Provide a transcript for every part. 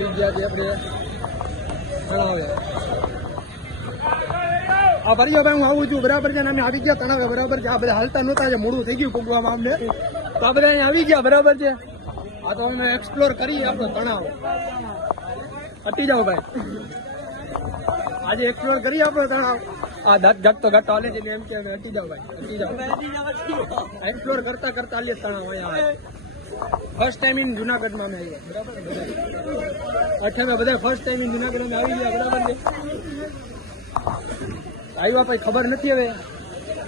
આવી ગયા છે આપણે તણાવે. આ ફરી ભાઈ હું આવું છું બરાબર છે. અમે આવી ગયા તણાવે બરાબર છે. આ બધા હાલતા નહોતા, મોડું થઈ ગયું પૂગવામાં અમને, તો આ બધા અહીંયા આવી ગયા બરાબર છે. આ તો અમે એક્સપ્લોર કરીએ આપણો તણાવ. હટી જાઓ ભાઈ, આજે એક્સપ્લોર કરીએ આપણો તણાવ. આ દાંત ઘટતો ઘટતો હાલે છે એમ કે હટી જાઓ ભાઈ, હટી જાઓ. એક્સપ્લોર કરતા કરતા હાલે તણાવ અહીંયા. ફર્સ્ટ ટાઈમ ઇન જુનાગઢમાં અમે આવ્યા બરાબર. અઠમે બધા ફર્સ્ટ ટાઈમ ઇન જુનાગઢ અમે આવી ગયા બરાબર છે. આવ્યા પછી ખબર નથી હવે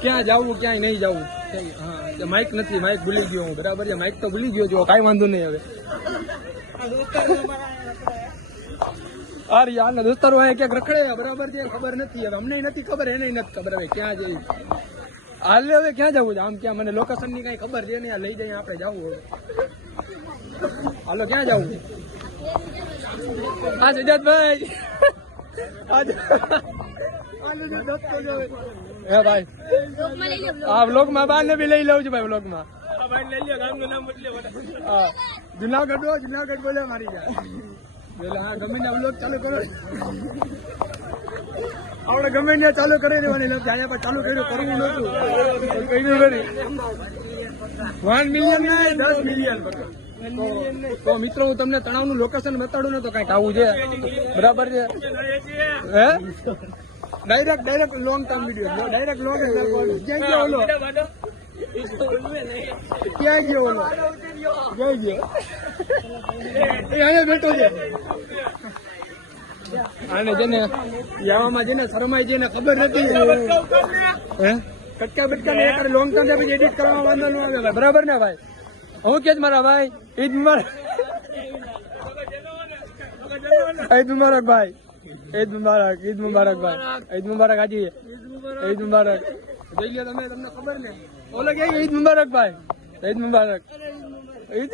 ક્યાં જવું ક્યાંય નહીં જવું. હા માઇક નથી, માઇક ભૂલી ગયો હું બરાબર છે. માઇક તો ભૂલી ગયો છું, કાંઈ વાંધો નહીં હવે. અરે યાર દોસ્તારો અહીંયા ક્યાંક રખડે બરાબર છે, ખબર નથી હવે. અમને નથી ખબર, એને નથી ખબર હવે ક્યાં જઈ. હાલ હવે ક્યાં જવું છે આમ ક્યાં મને લોકેશન ની કઈ ખબર છે નહીં. લઈ જઈએ આપણે જવું હવે. હાલો ક્યાં જવું? હા સિદ્ધાર્થભાઈ, હે ભાઈ આ વ્લોગમાં બાર ને બી લઈ લઉં છું ભાઈ. વ્લોગમાં હા જુનાગઢ જુનાગઢ બોલે મારી જાય. હા ગમે ત્યાં વ્લોગ ચાલુ કરો આપણે, ગમે ત્યાં ચાલુ કરી દેવાની નથી. અહીંયા પર ચાલુ કર્યું કરવું નતું, કહ્યું કરી 1 મિલિયન ને 10 મિલિયન. તો મિત્રો હું તમને તણાવનું લોકેશન બતાડું ને તો કઈક આવું છે બરાબર છે. હે direct long term video, direct long. ક્યાં ગયો ઓલો? ક્યાં ગયો ઓલો? ક્યાં ગયો? એ અહીંયા બેઠો છે. આને જેને યાવામાં જેને શરમાય જેને ખબર નથી, હે કટકા બટકા ને એક લોંગ ટર્મ પછી એડિટ કરવામાં વાંધો ન આવે ભાઈ બરાબર ને ભાઈ. હું કે મારા ભાઈ ઈદ મુબારક, ઈદ મુબારક ભાઈ, ઈદ મુબારક, ઈદ મુબારક ભાઈ, ઈદ મુબારક. હાજી ઈદ મુબારક. જોઈ ગયા તમે, તમને ખબર ને ઓલો કે ઈદ મુબારક ભાઈ, ઈદ મુબારક. ઈદ